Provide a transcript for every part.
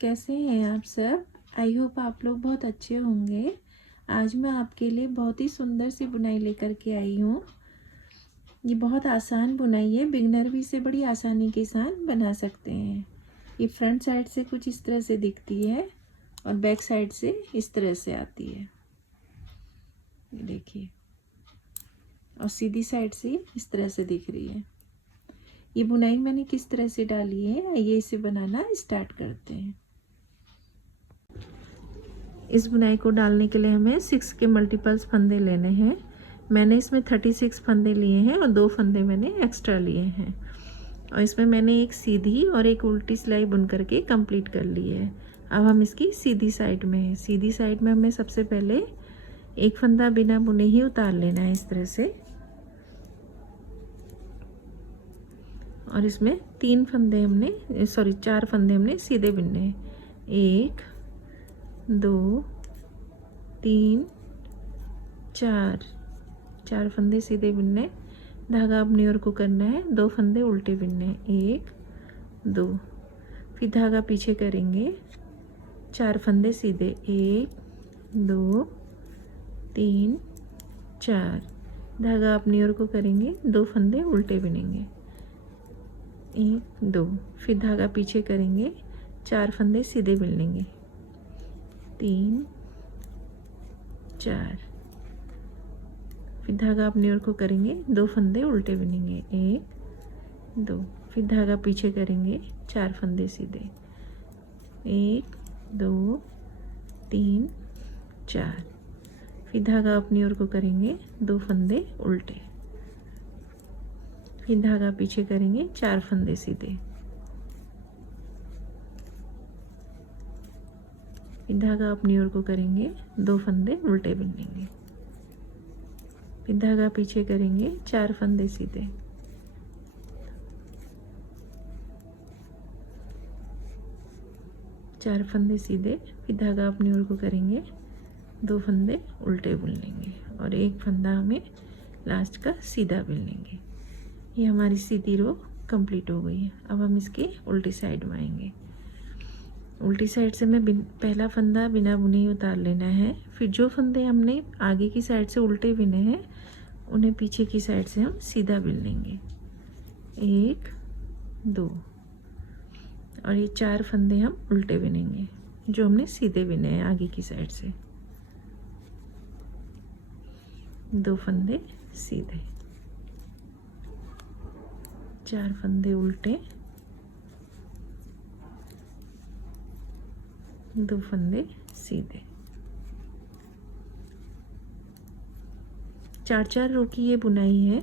कैसे हैं आप सब। आई होप आप लोग बहुत अच्छे होंगे। आज मैं आपके लिए बहुत ही सुंदर सी बुनाई लेकर के आई हूँ। ये बहुत आसान बुनाई है, बिगनर भी इसे बड़ी आसानी के साथ बना सकते हैं। ये फ्रंट साइड से कुछ इस तरह से दिखती है और बैक साइड से इस तरह से आती है, ये देखिए, और सीधी साइड से इस तरह से दिख रही है। ये बुनाई मैंने किस तरह से डाली है, आइए इसे बनाना स्टार्ट करते हैं। इस बुनाई को डालने के लिए हमें 6 के मल्टीपल्स फंदे लेने हैं। मैंने इसमें 36 फंदे लिए हैं और 2 फंदे मैंने एक्स्ट्रा लिए हैं। और इसमें मैंने एक सीधी और एक उल्टी सिलाई बुन करके कंप्लीट कर ली है। अब हम इसकी सीधी साइड में हैं। सीधी साइड में हमें सबसे पहले एक फंदा बिना बुने ही उतार लेना है इस तरह से, और इसमें 4 फंदे हमने सीधे बुनने हैं। 1 2 3 4 फंदे सीधे बुनने, धागा अपनी ओर को करना है, 2 फंदे उल्टे बुनने, 1 2, फिर धागा पीछे करेंगे, 4 फंदे सीधे, 1 2 3 4, धागा अपनी ओर को करेंगे, 2 फंदे उल्टे बुनेंगे, 1 2, फिर धागा पीछे करेंगे, 4 फंदे सीधे बुन लेंगे, 3 4, फिर धागा अपनी ओर को करेंगे, 2 फंदे उल्टे बुनेंगे, 1 2, फिर धागा पीछे करेंगे, 4 फंदे सीधे, 1 2 3 4, फिर धागा अपनी ओर को करेंगे, 2 फंदे उल्टे, फिर धागा पीछे करेंगे, 4 फंदे सीधे, फिर धागा अपनी ओर को करेंगे, 2 फंदे उल्टे बुनेंगे, फिर धागा पीछे करेंगे, 4 फंदे सीधे, चार फंदे सीधे, फिर धागा अपनी ओर को करेंगे, 2 फंदे उल्टे बुन लेंगे और एक फंदा हमें लास्ट का सीधा बुन लेंगे। ये हमारी सीधी रो कंप्लीट हो गई है। अब हम इसके उल्टी साइड में आएंगे। उल्टी साइड से मैं पहला फंदा बिना बुने ही उतार लेना है। फिर जो फंदे हमने आगे की साइड से उल्टे बुने हैं उन्हें पीछे की साइड से हम सीधा बुन लेंगे, 1 2, और ये 4 फंदे हम उल्टे बुनेंगे जो हमने सीधे बुने हैं आगे की साइड से, 2 फंदे सीधे, 4 फंदे उल्टे, 2 फंदे सीधे। 4 रो की ये बुनाई है।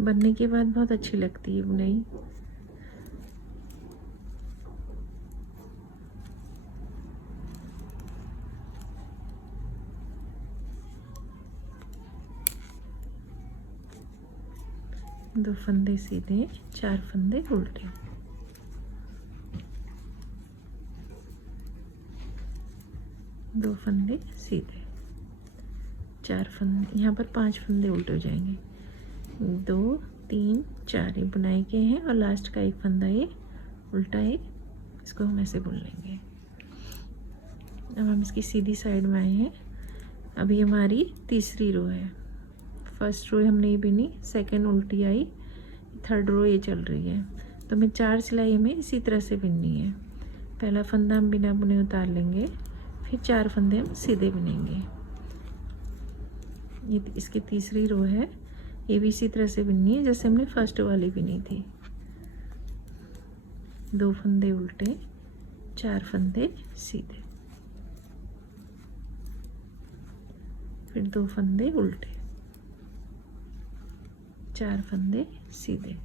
बनने के बाद बहुत अच्छी लगती है बुनाई। दो फंदे सीधे, 4 फंदे उल्टे, दो फंदे सीधे, 4 फंदे, यहाँ पर 5 फंदे उल्टे हो जाएंगे, 2 3 4 ये बुनाई के हैं और लास्ट का एक फंदा ये उल्टा है, इसको हम ऐसे बुन लेंगे। अब हम इसकी सीधी साइड में आए हैं। अभी हमारी तीसरी रो है। फर्स्ट रो हमने ये बुनी, सेकंड उल्टी आई, थर्ड रो ये चल रही है। तो हमें 4 सिलाई हमें इसी तरह से बुननी है। पहला फंदा हम बिना बुने उतार लेंगे, फिर 4 फंदे हम सीधे बुनेंगे। ये इसकी तीसरी रो है, ये भी इसी तरह से बुननी है जैसे हमने फर्स्ट वाली बुनी थी। 2 फंदे उल्टे, 4 फंदे सीधे, फिर 2 फंदे उल्टे, 4 फंदे सीधे,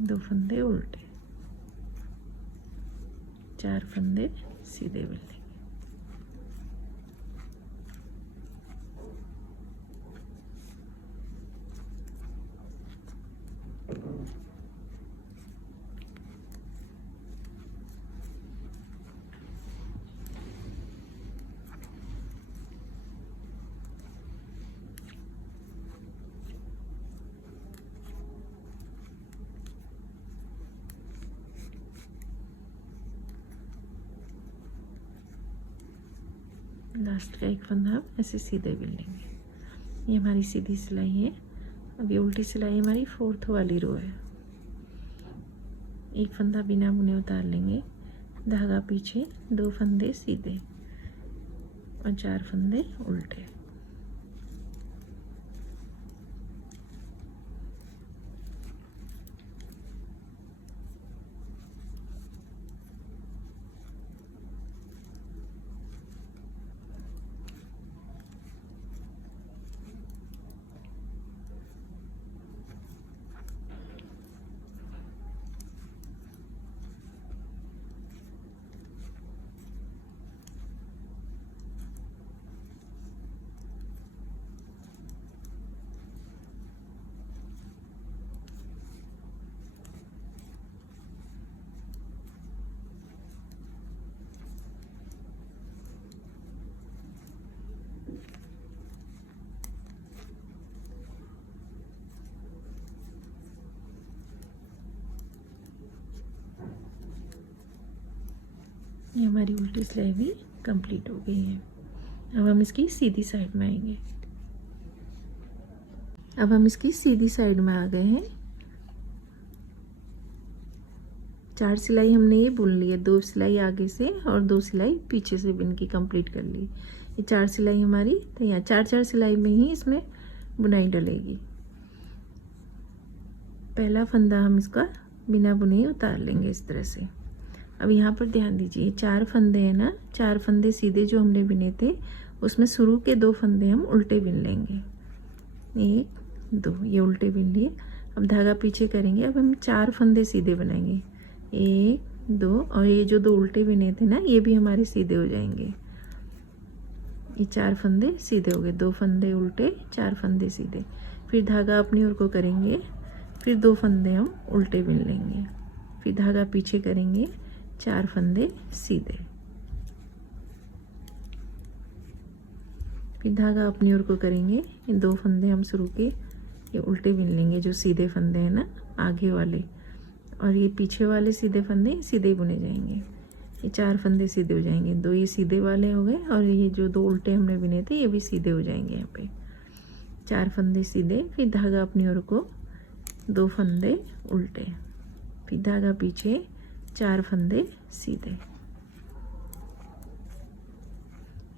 2 फंदे उल्टे, 4 फंदे सीधे बुन लेंगे। लास्ट का एक फंदा हम ऐसे सीधे बिन लेंगे। ये हमारी सीधी सिलाई है। अब ये उल्टी सिलाई हमारी 4th वाली रो है। एक फंदा बिना बुने उतार लेंगे, धागा पीछे, 2 फंदे सीधे और 4 फंदे उल्टे। ये हमारी उल्टी सिलाई भी कंप्लीट हो गई है। अब हम इसकी सीधी साइड में आएंगे। अब हम इसकी सीधी साइड में आ गए हैं। 4 सिलाई हमने ये बुन ली है, 2 सिलाई आगे से और 2 सिलाई पीछे से बिन की कंप्लीट कर ली। ये 4 सिलाई हमारी तैयार। 4-4 सिलाई में ही इसमें बुनाई डलेगी। पहला फंदा हम इसका बिना बुने उतार लेंगे इस तरह से। अब यहाँ पर ध्यान दीजिए, 4 फंदे हैं ना, 4 फंदे सीधे जो हमने बिने थे उसमें शुरू के 2 फंदे हम उल्टे बिन लेंगे। 1 2 ये उल्टे बिन लिए। अब धागा पीछे करेंगे। अब हम 4 फंदे सीधे बनाएंगे, 1 2 और ये जो 2 उल्टे बिने थे ना ये भी हमारे सीधे हो जाएंगे। ये 4 फंदे सीधे हो गए, 2 फंदे उल्टे, 4 फंदे सीधे। फिर धागा अपनी ओर को करेंगे, फिर 2 फंदे हम उल्टे बिन लेंगे, फिर धागा पीछे करेंगे, 4 फंदे सीधे, फिर धागा अपनी ओर को करेंगे। ये 2 फंदे हम शुरू के ये उल्टे बिन लेंगे जो सीधे फंदे हैं ना आगे वाले, और ये पीछे वाले सीधे फंदे सीधे बुने जाएंगे। ये 4 फंदे सीधे हो जाएंगे, 2 ये सीधे वाले हो गए और ये जो 2 उल्टे हमने बिने थे ये भी सीधे हो जाएंगे। यहाँ पे 4 फंदे सीधे, फिर धागा अपनी ओर को, 2 फंदे उल्टे, फिर धागा पीछे, 4 फंदे सीधे,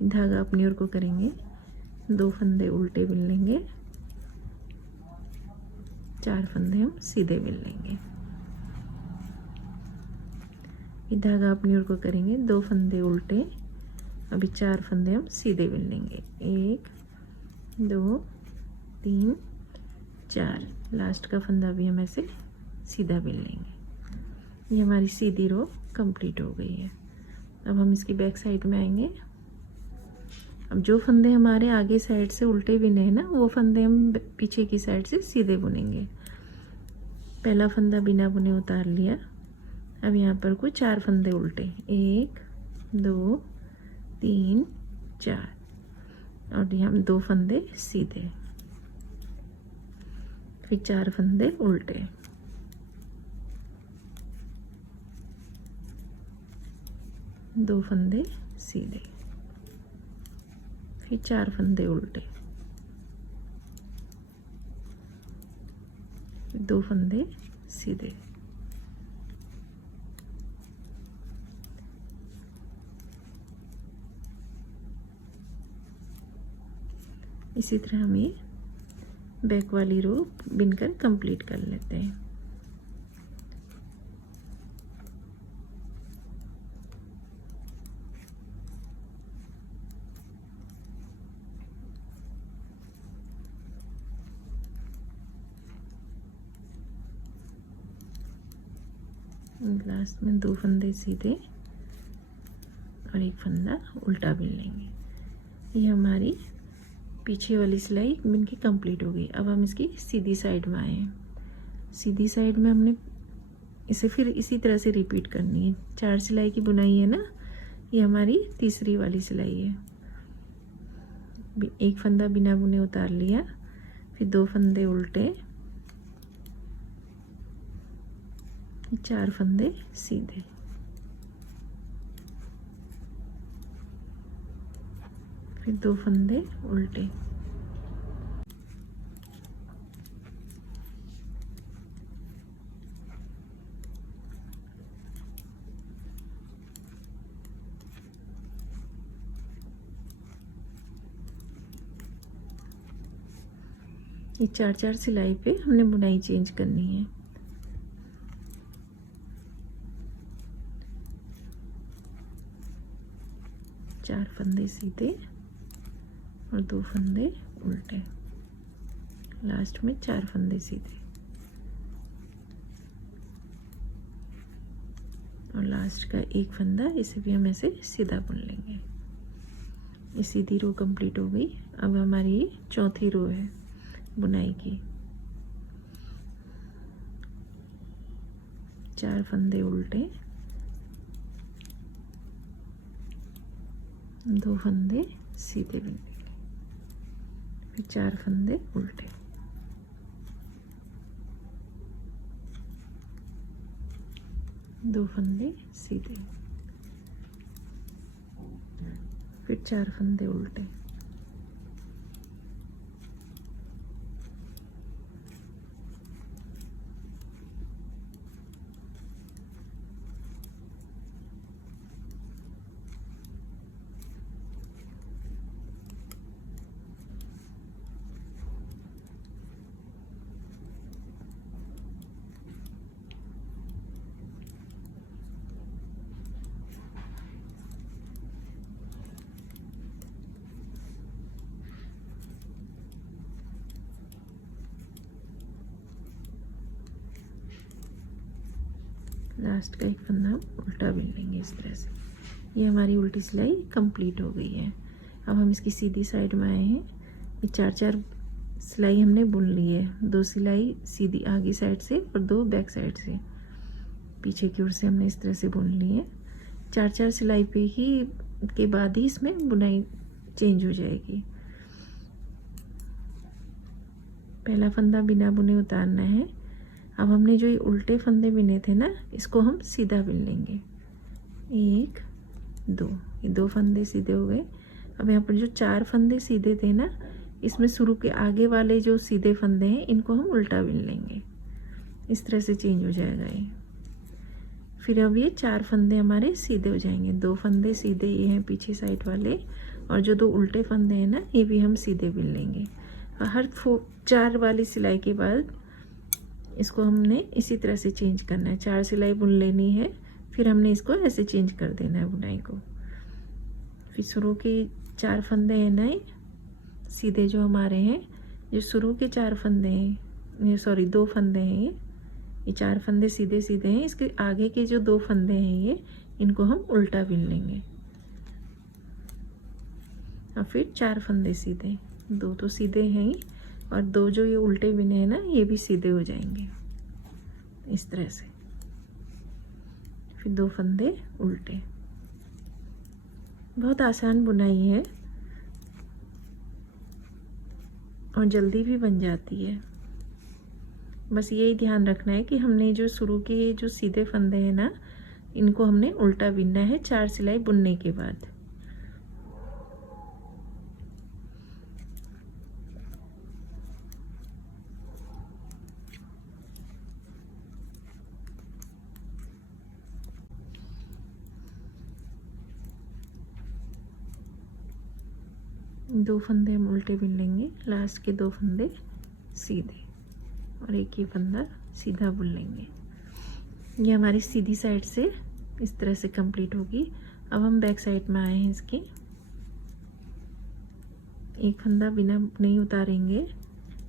धागा अपनी ओर को करेंगे, 2 फंदे उल्टे बिन लेंगे, 4 फंदे हम सीधे बिन लेंगे, फिर धागा अपनी ओर को करेंगे, 2 फंदे उल्टे, अभी 4 फंदे हम सीधे बिन लेंगे, 1 2 3 4, लास्ट का फंदा भी हम ऐसे सीधा बिन लेंगे। ये हमारी सीधी रो कंप्लीट हो गई है। अब हम इसकी बैक साइड में आएंगे। अब जो फंदे हमारे आगे साइड से उल्टे बिने हैं ना वो फंदे हम पीछे की साइड से सीधे बुनेंगे। पहला फंदा बिना बुने उतार लिया। अब यहाँ पर कुछ 4 फंदे उल्टे, 1 2 3 4, और यहाँ 2 फंदे सीधे, फिर 4 फंदे उल्टे, दो फंदे सीधे, फिर 4 फंदे उल्टे, 2 फंदे सीधे, इसी तरह हम ये बैक वाली रो बिनकर कंप्लीट कर लेते हैं। लास्ट में 2 फंदे सीधे और 1 फंदा उल्टा बिन लेंगे। ये हमारी पीछे वाली सिलाई बिन की कंप्लीट हो गई। अब हम इसकी सीधी साइड में आए हैं। सीधी साइड में हमने इसे फिर इसी तरह से रिपीट करनी है। 4 सिलाई की बुनाई है ना, ये हमारी तीसरी वाली सिलाई है। 1 फंदा बिना बुने उतार लिया, फिर 2 फंदे उल्टे, 4 फंदे सीधे, फिर 2 फंदे उल्टे, ये 4-4 सिलाई पे हमने बुनाई चेंज करनी है। चार फंदे सीधे और 2 फंदे उल्टे, लास्ट में 4 फंदे सीधे और लास्ट का एक फंदा, इसे भी हम ऐसे सीधा बुन लेंगे। ये सीधी रो कंप्लीट हो गई। अब हमारी चौथी रो है बुनाई की। 4 फंदे उल्टे, 2 फंदे सीधे बुनेंगे, फिर 4 फंदे उल्टे, दो फंदे सीधे, फिर 4 फंदे उल्टे, लास्ट का एक फंदा हम उल्टा बिन लेंगे इस तरह से। ये हमारी उल्टी सिलाई कंप्लीट हो गई है। अब हम इसकी सीधी साइड में आए हैं। ये 4-4 सिलाई हमने बुन ली है, 2 सिलाई सीधी आगे साइड से और 2 बैक साइड से, पीछे की ओर से हमने इस तरह से बुन ली है। 4-4 सिलाई पे ही के बाद ही इसमें बुनाई चेंज हो जाएगी। पहला फंदा बिना बुने उतारना है। अब हमने जो ये उल्टे फंदे बिने थे ना, इसको हम सीधा बिन लेंगे। 1 2, ये 2 फंदे सीधे हो गए। अब यहाँ पर जो 4 फंदे सीधे थे ना, इसमें शुरू के आगे वाले जो सीधे फंदे हैं इनको हम उल्टा बिन लेंगे। इस तरह से चेंज हो जाएगा ये। फिर अब ये 4 फंदे हमारे सीधे हो जाएंगे। 2 फंदे सीधे ये हैं पीछे साइड वाले, और जो 2 उल्टे फंदे हैं ना, ये भी हम सीधे बिन लेंगे। और हर 4 वाली सिलाई के बाद इसको हमने इसी तरह से चेंज करना है। 4 सिलाई बुन लेनी है, फिर हमने इसको ऐसे चेंज कर देना है बुनाई को। फिर शुरू के 4 फंदे हैं नए सीधे जो हमारे हैं, जो शुरू के 4 फंदे हैं, सॉरी 2 फंदे हैं, ये 4 फंदे सीधे सीधे हैं। इसके आगे के जो 2 फंदे हैं ये, इनको हम उल्टा बिन लेंगे। और फिर 4 फंदे सीधे, 2 तो सीधे हैं ही, और 2 जो ये उल्टे बिने हैं ना, ये भी सीधे हो जाएंगे इस तरह से। फिर 2 फंदे उल्टे। बहुत आसान बुनाई है और जल्दी भी बन जाती है। बस यही ध्यान रखना है कि हमने जो शुरू के जो सीधे फंदे हैं ना, इनको हमने उल्टा बिनना है 4 सिलाई बुनने के बाद। दो फंदे हम उल्टे बिन लेंगे, लास्ट के 2 फंदे सीधे और एक ही फंदा सीधा बुन लेंगे। ये हमारी सीधी साइड से इस तरह से कंप्लीट होगी। अब हम बैक साइड में आए हैं इसके। एक फंदा बिना नहीं उतारेंगे,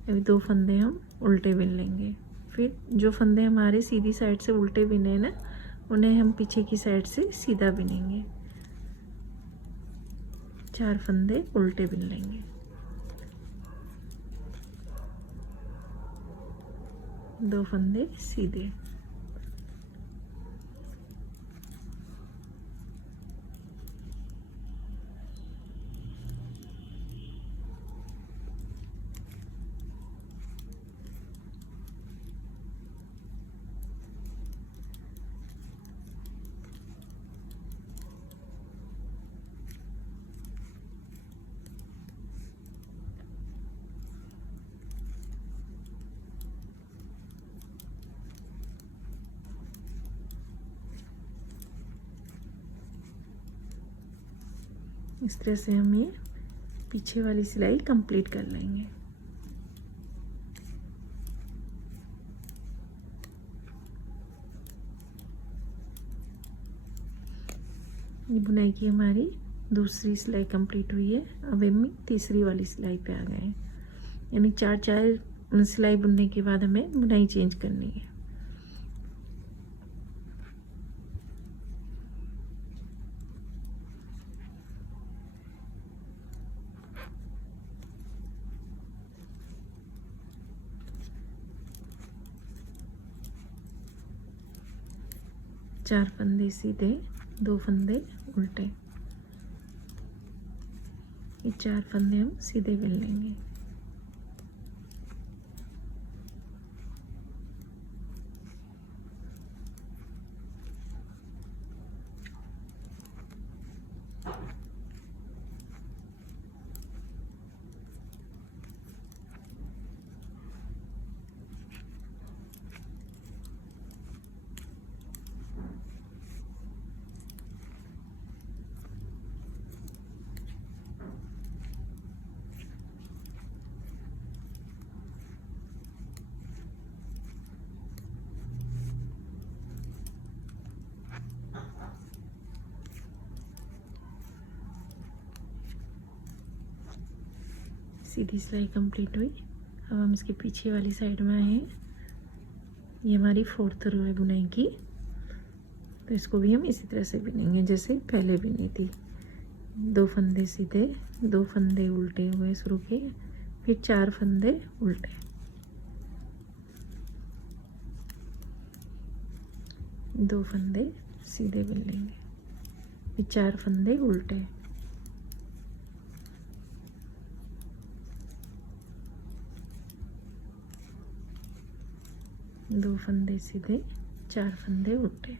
अभी 2 फंदे हम उल्टे बिन लेंगे। फिर जो फंदे हमारे सीधी साइड से उल्टे बिने ना, उन्हें हम पीछे की साइड से सीधा बिनेंगे। 4 फंदे उल्टे बिन लेंगे, 2 फंदे सीधे, इस तरह से हम ये पीछे वाली सिलाई कंप्लीट कर लेंगे। ये बुनाई की हमारी दूसरी सिलाई कंप्लीट हुई है। अब हम तीसरी वाली सिलाई पे आ गए हैं, यानी चार सिलाई बुनने के बाद हमें बुनाई चेंज करनी है। चार फंदे सीधे, 2 फंदे उल्टे। ये 4 फंदे हम सीधे बिन लेंगे। सीधी सिलाई कंप्लीट हुई। अब हम इसके पीछे वाली साइड में आए हैं। ये हमारी 4th रो है बुनाई की, तो इसको भी हम इसी तरह से बिनेंगे जैसे पहले बिनी थी। 2 फंदे सीधे, 2 फंदे उल्टे हुए शुरू के, फिर 4 फंदे उल्टे, 2 फंदे सीधे बिन लेंगे, फिर 4 फंदे उल्टे, 2 फंदे सीधे, 4 फंदे उल्टे।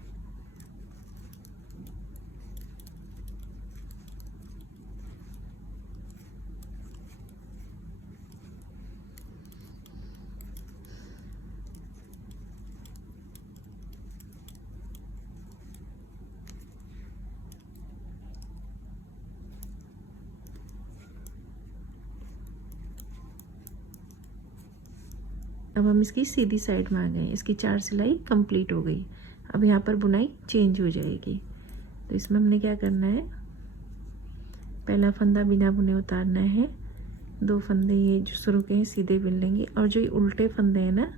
अब हम इसकी सीधी साइड में आ गए। इसकी 4 सिलाई कंप्लीट हो गई। अब यहाँ पर बुनाई चेंज हो जाएगी। तो इसमें हमने क्या करना है, पहला फंदा बिना बुने उतारना है, 2 फंदे ये जो शुरू के हैं सीधे बिन लेंगे, और जो ये उल्टे फंदे हैं ना,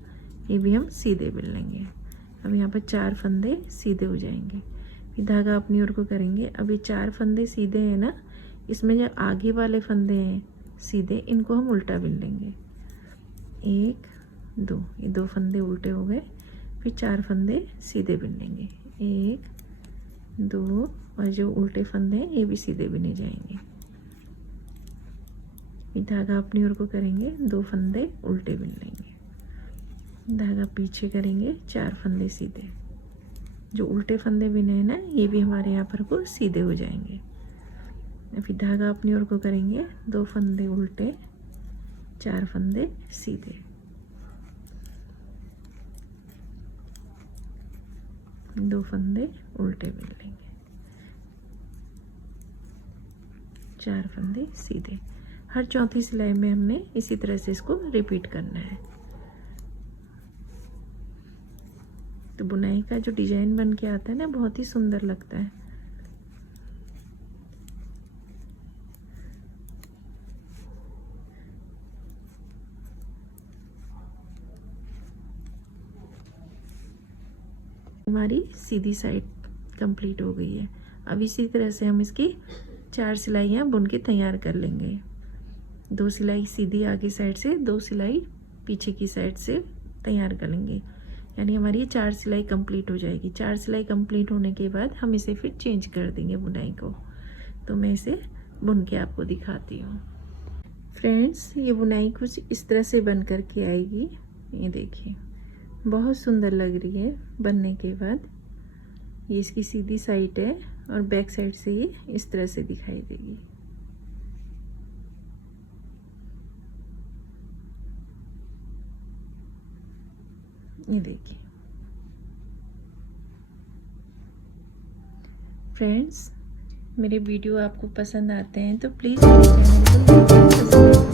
ये भी हम सीधे बिन लेंगे। अब यहाँ पर 4 फंदे सीधे हो जाएंगे, फिर धागा अपनी ओर को करेंगे। अब ये 4 फंदे सीधे हैं ना, इसमें जो आगे वाले फंदे हैं सीधे, इनको हम उल्टा बिन लेंगे। 1 2, ये 2 फंदे उल्टे हो गए, फिर 4 फंदे सीधे बिन लेंगे। 1 2, और जो उल्टे फंदे हैं ये भी सीधे बिने जाएंगे। फिर धागा अपनी ओर को करेंगे, 2 फंदे उल्टे बिन लेंगे, धागा पीछे करेंगे, 4 फंदे सीधे। जो उल्टे फंदे बिने हैं ना, ये भी हमारे यहाँ पर को सीधे हो जाएंगे। फिर धागा अपनी ओर को करेंगे, 2 फंदे उल्टे, 4 फंदे सीधे, 2 फंदे उल्टे बिन लेंगे, 4 फंदे सीधे। हर चौथी सिलाई में हमने इसी तरह से इसको रिपीट करना है। तो बुनाई का जो डिजाइन बन के आता है ना, बहुत ही सुंदर लगता है। हमारी सीधी साइड कंप्लीट हो गई है। अब इसी तरह से हम इसकी 4 सिलाइयाँ बुन के तैयार कर लेंगे। 2 सिलाई सीधी आगे साइड से, 2 सिलाई पीछे की साइड से तैयार कर लेंगे, यानी हमारी ये 4 सिलाई कंप्लीट हो जाएगी। 4 सिलाई कंप्लीट होने के बाद हम इसे फिर चेंज कर देंगे बुनाई को। तो मैं इसे बुन के आपको दिखाती हूँ। फ्रेंड्स, ये बुनाई कुछ इस तरह से बन कर के आएगी। ये देखिए, बहुत सुंदर लग रही है बनने के बाद। ये इसकी सीधी साइड है और बैक साइड से ये इस तरह से दिखाई देगी। ये देखिए फ्रेंड्स, मेरे वीडियो आपको पसंद आते हैं तो प्लीज़ मेरे चैनल को लाइक और सब्सक्राइब